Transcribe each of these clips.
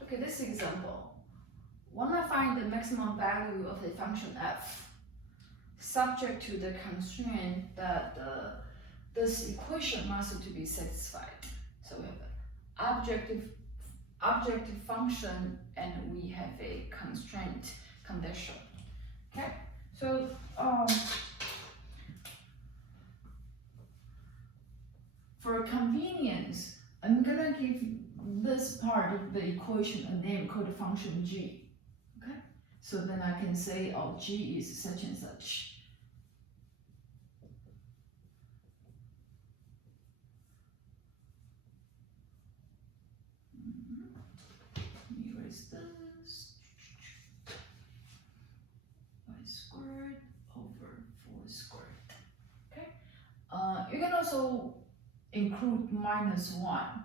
look at this example. When I find the maximum value of the function f, subject to the constraint that this equation must to be satisfied. So we have an objective function and we have a constraint condition. Okay, so for convenience, I'm gonna give this part of the equation a name called function g. Okay, so then I can say, oh, g is such and such. Let me erase this. Y squared over 4 squared. Okay. You can also include -1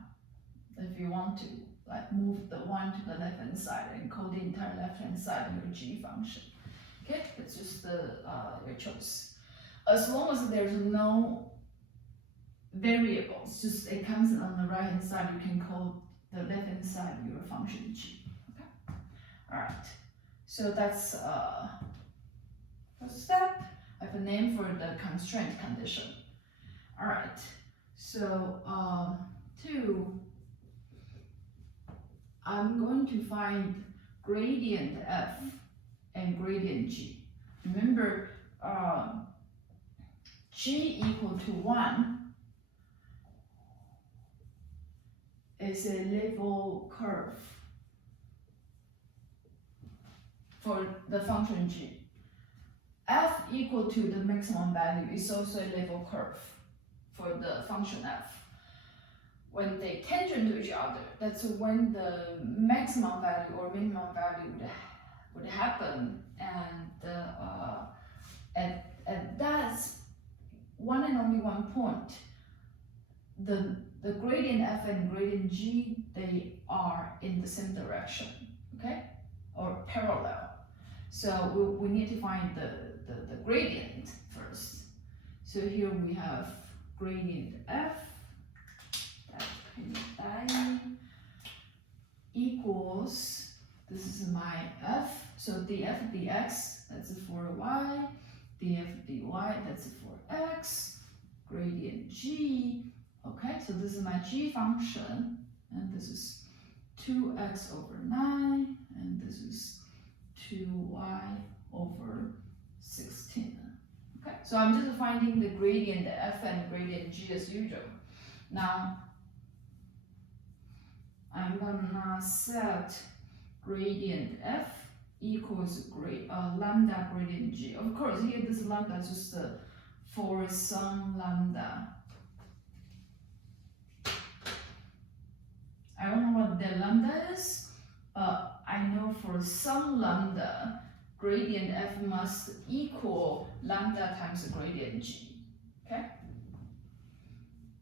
if you want to, like move the 1 to the left hand side and call the entire left hand side of your g function. Okay, it's just your choice. As long as there's no variables, just it comes on the right hand side, you can call the left hand side of your function g. Okay, all right. So that's first step. I have a name for the constraint condition. All right. So 2, I'm going to find gradient f and gradient g. Remember, g equal to 1 is a level curve for the function g. F equal to the maximum value is also a level curve for the function f. When they tangent to each other, that's when the maximum value or minimum value would happen, and at that one and only one point, the gradient f and gradient g, they are in the same direction, okay, or parallel. So we need to find the gradient first. So here we have gradient f equals, this is my f, so df dx, that's for y, df dy, that's for x, gradient g. Okay, so this is my g function, and this is 2x over 9, and this is 2y over 16. Okay, so I'm just finding the gradient f and gradient g as usual. Now, I'm gonna set gradient f equals lambda gradient g. Of course, here this lambda is just for some lambda. I don't know what the lambda is, but I know for some lambda, gradient f must equal lambda times gradient g. Okay?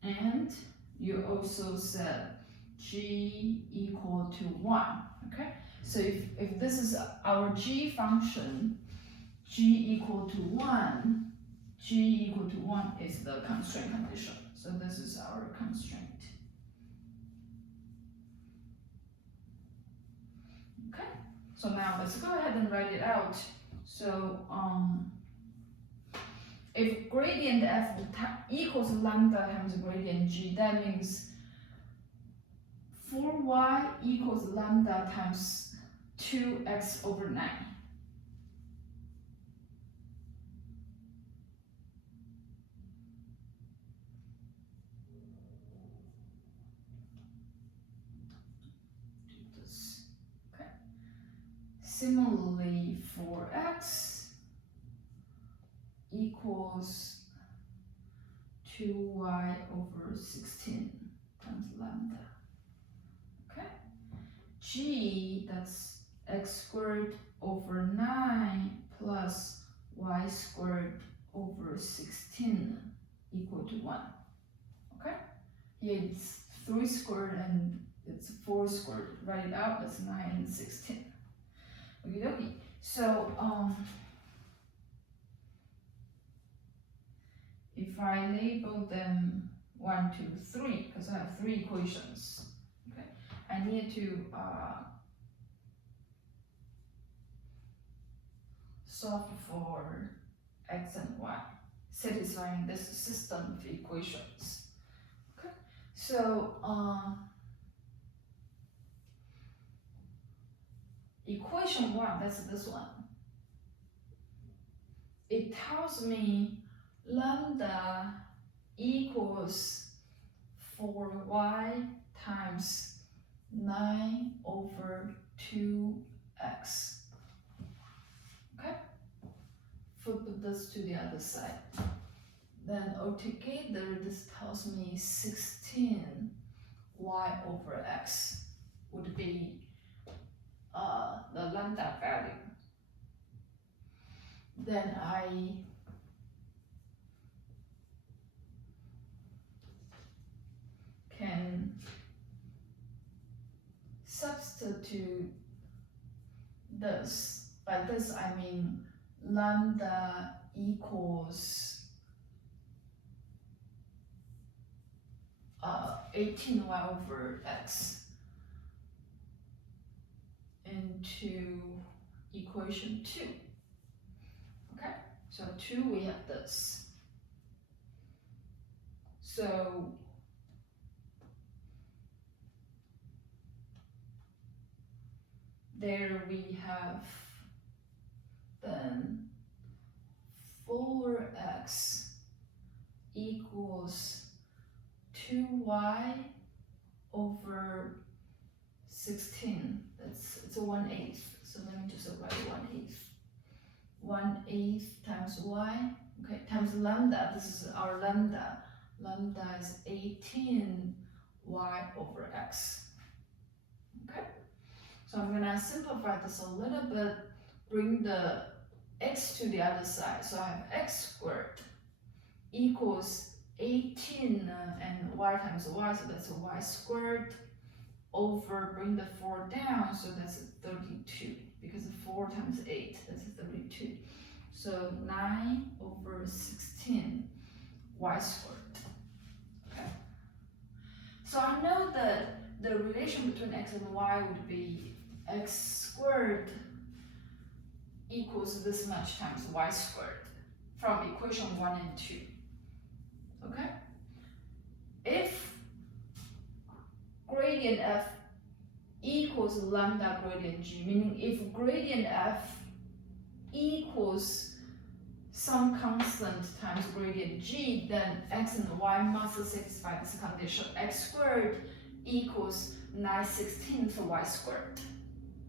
And you also set g equal to 1. Okay? So if this is our g function, g equal to 1, g equal to 1 is the constraint condition. So this is our constraint. Okay, so now let's go ahead and write it out. So if gradient f equals lambda times gradient g, that means 4y equals lambda times 2x over 9. Do this. Okay. Similarly, for x equals 2y over 16 times lambda. Okay. G, that's x squared over 9 plus y squared over 16 equal to 1. Okay? Here it's 3 squared and it's 4 squared. Write it out, that's 9 and 16. Okay. So if I label them 1, 2, 3, because I have 3 equations. Okay. I need to solve for x and y, satisfying this system of equations. Okay, so equation 1, that's this one. It tells me lambda equals 4y times 9 over 2x. Okay? Flip this to the other side. Then altogether, this tells me 16 y over x would be the lambda value. Then I can substitute this. By this I mean lambda equals 18y over x into equation 2. Okay, so 2 we have this. So there we have then 4x equals 2y over 16. It's a 1/8. So let me just write 1/8. 1/8 times y, okay, times lambda. This is our lambda. Lambda is 18y over x. Okay, so I'm gonna simplify this a little bit, bring the x to the other side. So I have x squared equals 18 and y times y, so that's a y squared over, bring the 4 down, so that's 32, because 4 times 8, that's 32. So 9 over 16 y squared. Okay. So I know that the relation between x and y would be x squared equals this much times y squared from equation 1 and 2. Okay? If gradient f equals lambda gradient g, meaning if gradient f equals some constant times gradient g, then x and y must satisfy this condition. X squared equals 9/16 y squared.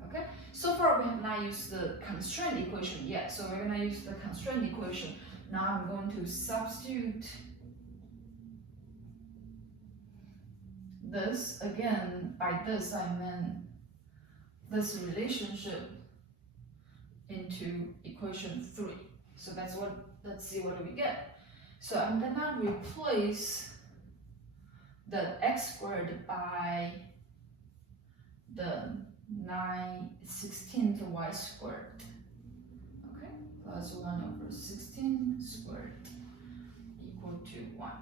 Okay, so far we have not used the constraint equation yet, so we're going to use the constraint equation. Now I'm going to substitute this. Again, by this I meant this relationship into equation 3. So that's what, let's see what do we get. So I'm gonna replace the x squared by the 9/16 y squared. Okay, plus 1 over 16 squared equal to 1.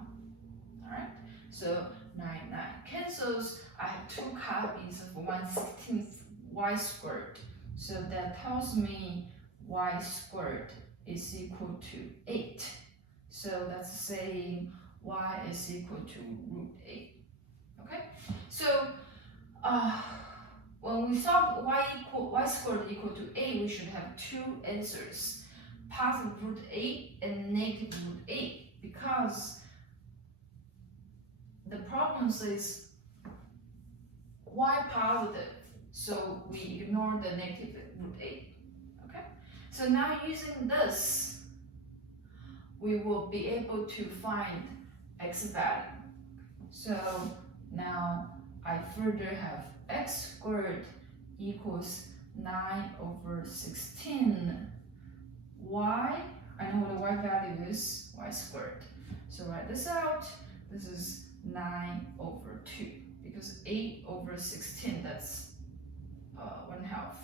Alright, so 9 cancels. I have 2 copies of 1/16 y squared. So that tells me y squared is equal to 8. So that's saying y is equal to √8. Okay, so when we solve y squared equal to 8, we should have 2 answers, positive √8 and negative √8, because the problem says y positive, so we ignore the negative √8. Okay, so now using this, we will be able to find x value. So now I further have x squared equals 9 over 16 y. I know what the y value is, y squared. So write this out. This is 9 over 2, because 8 over 16, that's 1/2.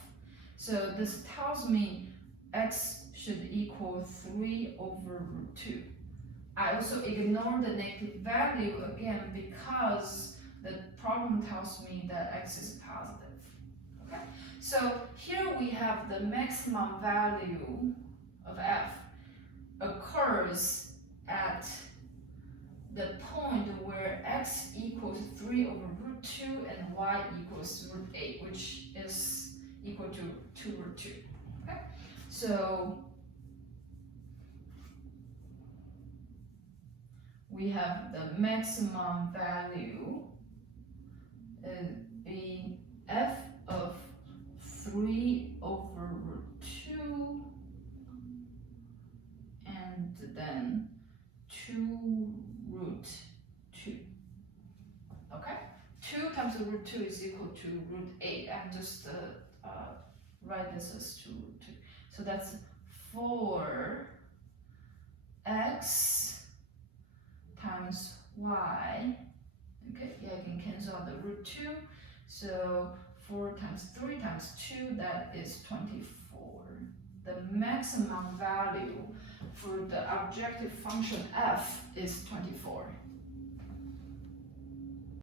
So this tells me x should equal 3 over √2. I also ignore the negative value again, because the problem tells me that x is positive. Okay, so here we have the maximum value of f occurs at the point where x equals 3 over root 2 and y equals root 8, which is equal to 2 root 2. Okay, so we have the maximum value being f of 3 over root 2 and then 2 root 2. Okay, 2 times the root 2 is equal to root 8. I'm just write this as 2 root 2. So that's 4x times y. Okay, yeah, I can cancel out the root 2. So 4 times 3 times 2, that is 24. The maximum value for the objective function f is 24.